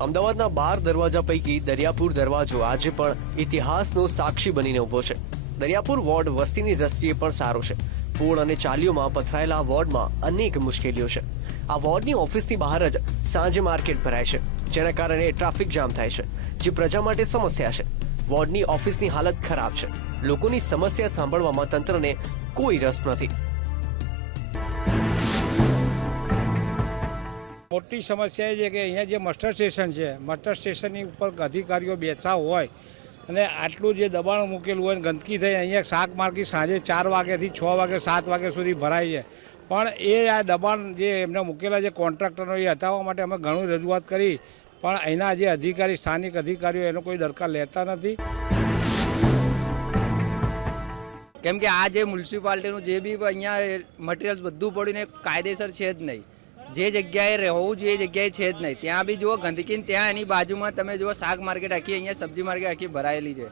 અમદાવાદના બાર દરવાજા પૈકી દરિયાપુર દરવાજો આજે પણ ઇતિહાસનો સાક્ષી બનીને ઊભો છે. દરિયાપુર વોર્ડ વસ્તીની દ્રષ્ટિએ પણ સારો છે. પૂળ અને ચાલીઓમાં પથરાયેલા વોર્ડમાં અનેક મુશ્કેલીઓ છે. આ વોર્ડની ઓફિસની બહાર જ સાંજે માર્કેટ ભરાય છે, જેના કારણે ટ્રાફિક જામ થાય છે, જે પ્રજા માટે સમસ્યા છે. વોર્ડની ઓફિસની હાલત ખરાબ છે. લોકોની સમસ્યા સાંભળવામાં તંત્રને કોઈ રસ નથી. મોટી સમસ્યા એ છે કે અહીંયા જે મસ્ટર સ્ટેશન છે, મસ્ટર સ્ટેશનની ઉપર અધિકારીઓ બેઠા હોય અને આટલું જે દબાણ મૂકેલું હોય ગંદકી થઈ, અહીંયા શાક માર્કેટ સાંજે ચાર વાગ્યાથી છ વાગે, સાત વાગ્યા સુધી ભરાય છે. પણ એ આ દબાણ જે એમને મૂકેલા જે કોન્ટ્રાક્ટરો એ હટાવવા માટે અમે ઘણું રજૂઆત કરી, પણ અહીંના જે અધિકારી, સ્થાનિક અધિકારીઓ એનો કોઈ દરકાર લેતા નથી. કેમ કે આ જે મ્યુનિસિપાલિટીનું જે બી અહીંયા મટીરિયલ્સ બધું પડીને કાયદેસર છે જ નહીં. જે જગ્યાએ રહેવું જોઈએ એ જગ્યાએ છે જ નહીં. ત્યાં બી જુઓ ગંદકી ત્યાં એની બાજુમાં તમે જુઓ, શાક માર્કેટ આખી અહીંયા સબ્જી માર્કેટ આખી ભરાયેલી છે.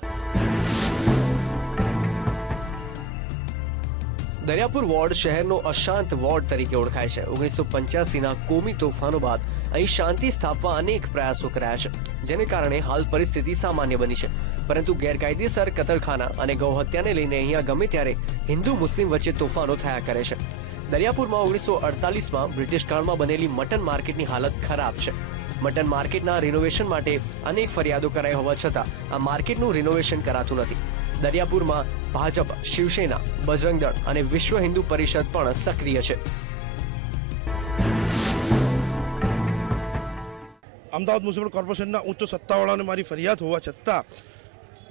દરિયાપુર વોર્ડ શહેરનો અશાંત વોર્ડ તરીકે ઓળખાય છે. ઓગણીસો પંચ્યાસીના કોમી તોફાનો બાદ અહીં શાંતિ સ્થાપવા અનેક પ્રયાસો કરાયા છે, જેને કારણે હાલ પરિસ્થિતિ સામાન્ય બની છે. પરંતુ ગેરકાયદેસર કતલખાના અને ગૌહત્યાને લઈને અહીંયા ગમે ત્યારે હિન્દુ મુસ્લિમ વચ્ચે તોફાનો થયા કરે છે. દરિયાપુરમાં ઓગણીસો અડતાલીસમાં બ્રિટિશ કાળમાં બનેલી મટન માર્કેટની હાલત ખરાબ છે. મટન માર્કેટના રિનોવેશન માટે અનેક ફરિયાદો કરાઈ હોવા છતાં આ માર્કેટનું રિનોવેશન કરાતું નથી. દરિયાપુરમાં ભાજપ, શિવસેના, બજરંગ દળ અને વિશ્વ હિન્દુ પરિષદ પણ સક્રિય છે. અમદાવાદ મ્યુનિસિપલ કોર્પોરેશનના ઉચ્ચ સત્તાવાળાને મારી ફરિયાદ હોવા છતાં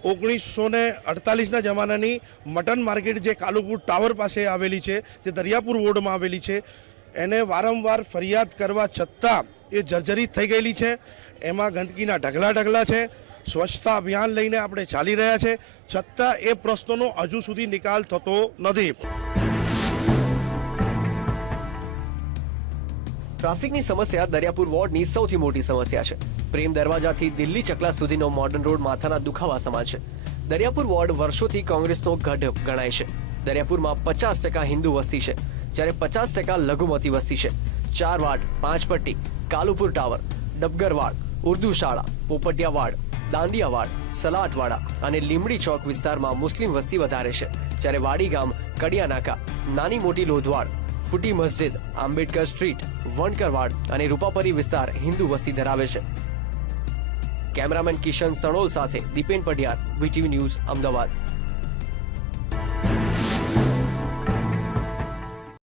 ઓગણીસો ને અડતાલીસના જમાનાની મટન માર્કેટ જે કાલુપુર ટાવર પાસે આવેલી છે, જે દરિયાપુર વોર્ડમાં આવેલી છે, એને વારંવાર ફરિયાદ કરવા છતાં એ જર્જરિત થઈ ગયેલી છે. એમાં ગંદકીના ઢગલા ઢગલા છે, સ્વચ્છતા અભિયાન લઈને આપણે ચાલી રહ્યા છે, છતાં એ પ્રશ્નોનો હજુ સુધી નિકાલ થતો નથી. ટ્રાફિકની સમસ્યા દરિયાપુર વોર્ડની સૌથી મોટી સમસ્યા છે. પ્રેમ દરવાજાથી દિલ્હી ચકલા સુધીનો મોડર્ન રોડ માથાના દુખાવા સમાન છે. દરિયાપુર વોર્ડ વર્ષોથી કોંગ્રેસનો ગઢ ગણાય છે. દરિયાપુરમાં પચાસ ટકા હિન્દુ વસ્તી છે, જ્યારે પચાસ ટકા લઘુમતી વસ્તી છે. ચાર વાડ પાંચ પટ્ટી કાલુપુર ટાવર, ડબગરવાડ, ઉર્દુ શાળા, પોપટિયાવાડ, દાંડિયાવાડ, સલાટવાડા અને લીમડી ચોક વિસ્તારમાં મુસ્લિમ વસ્તી વધારે છે, જ્યારે વાડી ગામ કડિયાનાકા, નાની મોટી લોધવાડ ફૂટી મસ્જિદ, આંબેડકર સ્ટ્રીટ, વણકરવાડ અને રૂપાપરી વિસ્તાર હિન્દુ વસ્તી ધરાવે છે. કેમેરામેન કિશન સણોલ સાથે દીપેન પઢિયાર, વીટીવી ન્યૂઝ, અમદાવાદ.